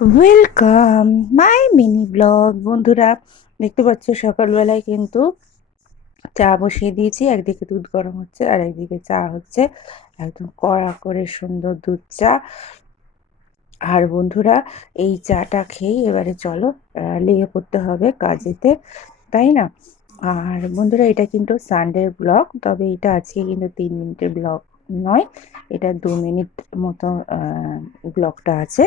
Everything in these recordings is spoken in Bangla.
Welcome my mini blog. বন্ধুরা, দেখতে পাচ্ছ সকালবেলায় কিন্তু চা বসিয়ে দিয়েছি। একদিকে দুধ গরম হচ্ছে আর একদিকে চা হচ্ছে। একদম কড়া করে সুন্দর দুধ চা। আর বন্ধুরা, এই চাটা খেয়ে এবারে চলো লেগে পড়তে হবে কাজেতে, তাই না? আর বন্ধুরা, এটা কিন্তু সানডের ব্লগ, তবে এটা আজকে কিন্তু 3 মিনিটের ব্লগ নয়, এটা 2 মিনিট মতো ব্লগটা আছে।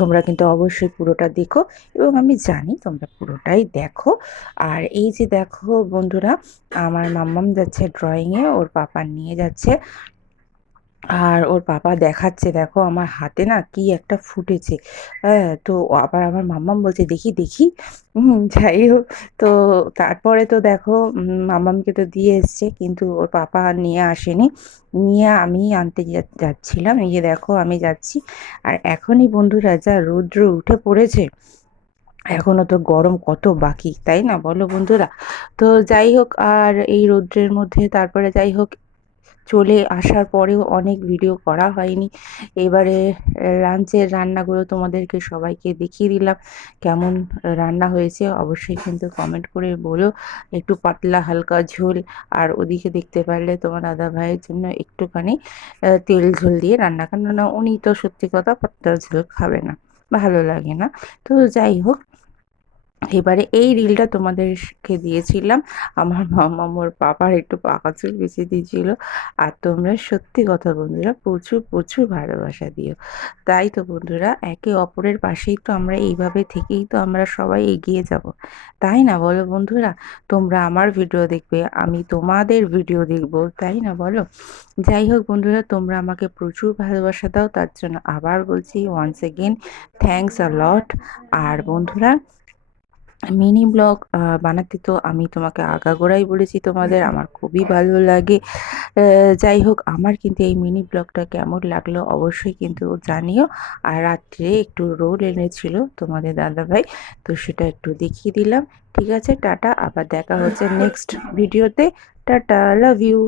তোমরা কিন্তু অবশ্যই পুরোটা দেখো, এবং আমি জানি তোমরা পুরোটাই দেখো। আর এই যে দেখো বন্ধুরা, আমার মাম্মাম যাচ্ছে ড্রয়িংয়ে, ওর পাপা নিয়ে যাচ্ছে। আর ওর পাপা দেখাচ্ছে, দেখো আমার হাতে না কি একটা ফুটেছে। হ্যাঁ, তো আবার আমার মাম্মাম বলছে দেখি দেখি। যাই হোক, তো তারপরে তো দেখো মাম্মামকে তো দিয়ে এসছে, কিন্তু ওর পাপা নিয়ে আসেনি। নিয়ে আমি আনতে যাচ্ছিলাম, এই যে দেখো আমি যাচ্ছি। আর এখনই বন্ধুরা যা রৌদ্র উঠে পড়েছে, এখনো তো গরম কত বাকি, তাই না বলো বন্ধুরা? তো যাই হোক, আর এই রৌদ্রের মধ্যে তারপরে যাই হোক, চলে আসার পরেও অনেক ভিডিও করা হয়নি। এবারে লাঞ্চের রান্নাগুলো তোমাদেরকে সবাইকে দেখিয়ে দিলাম। কেমন রান্না হয়েছে অবশ্যই কিন্তু কমেন্ট করে বলো। একটু পাতলা হালকা ঝোল, আর ওদিকে দেখতে পারলে তোমার দাদা ভাইয়ের জন্য একটুখানি তেল ঝোল দিয়ে রান্না, কেননা উনি তো সত্যি কথা পাতলা ঝোল খাবে না, ভালো লাগে না। তো যাই হোক, এবারে এই রিলটা তোমাদেরকে দিয়েছিলাম। আমার মামা ওর পাপার একটু পাকা চুল বেঁচে দিয়েছিল। আর তোমরা সত্যি কথা বন্ধুরা প্রচুর প্রচুর ভালোবাসা দিও। তাই তো বন্ধুরা, একে অপরের পাশেই তো আমরা এইভাবে থেকেই তো আমরা সবাই এগিয়ে যাব, তাই না বলো বন্ধুরা? তোমরা আমার ভিডিও দেখবে, আমি তোমাদের ভিডিও দেখবো, তাই না বলো? যাই হোক বন্ধুরা, তোমরা আমাকে প্রচুর ভালোবাসা দাও, তার জন্য আবার বলছি ওয়ান্স এগেন থ্যাংকস আ লট। আর বন্ধুরা, মিনি ব্লগ বানাতে তো আমি তোমাকে আগাগোড়াই বলেছি, তোমাদের আমার খুবই ভালো লাগে। যাই হোক, আমার কিন্তু এই মিনি ব্লগটা কেমন লাগলো অবশ্যই কিন্তু জানিও। আর রাত্রে একটু রোল এনেছিল তোমাদের দাদাভাই, তো সেটা একটু দেখিয়ে দিলাম। ঠিক আছে, টাটা, আবার দেখা হচ্ছে নেক্সট ভিডিওতে। Tata, love you.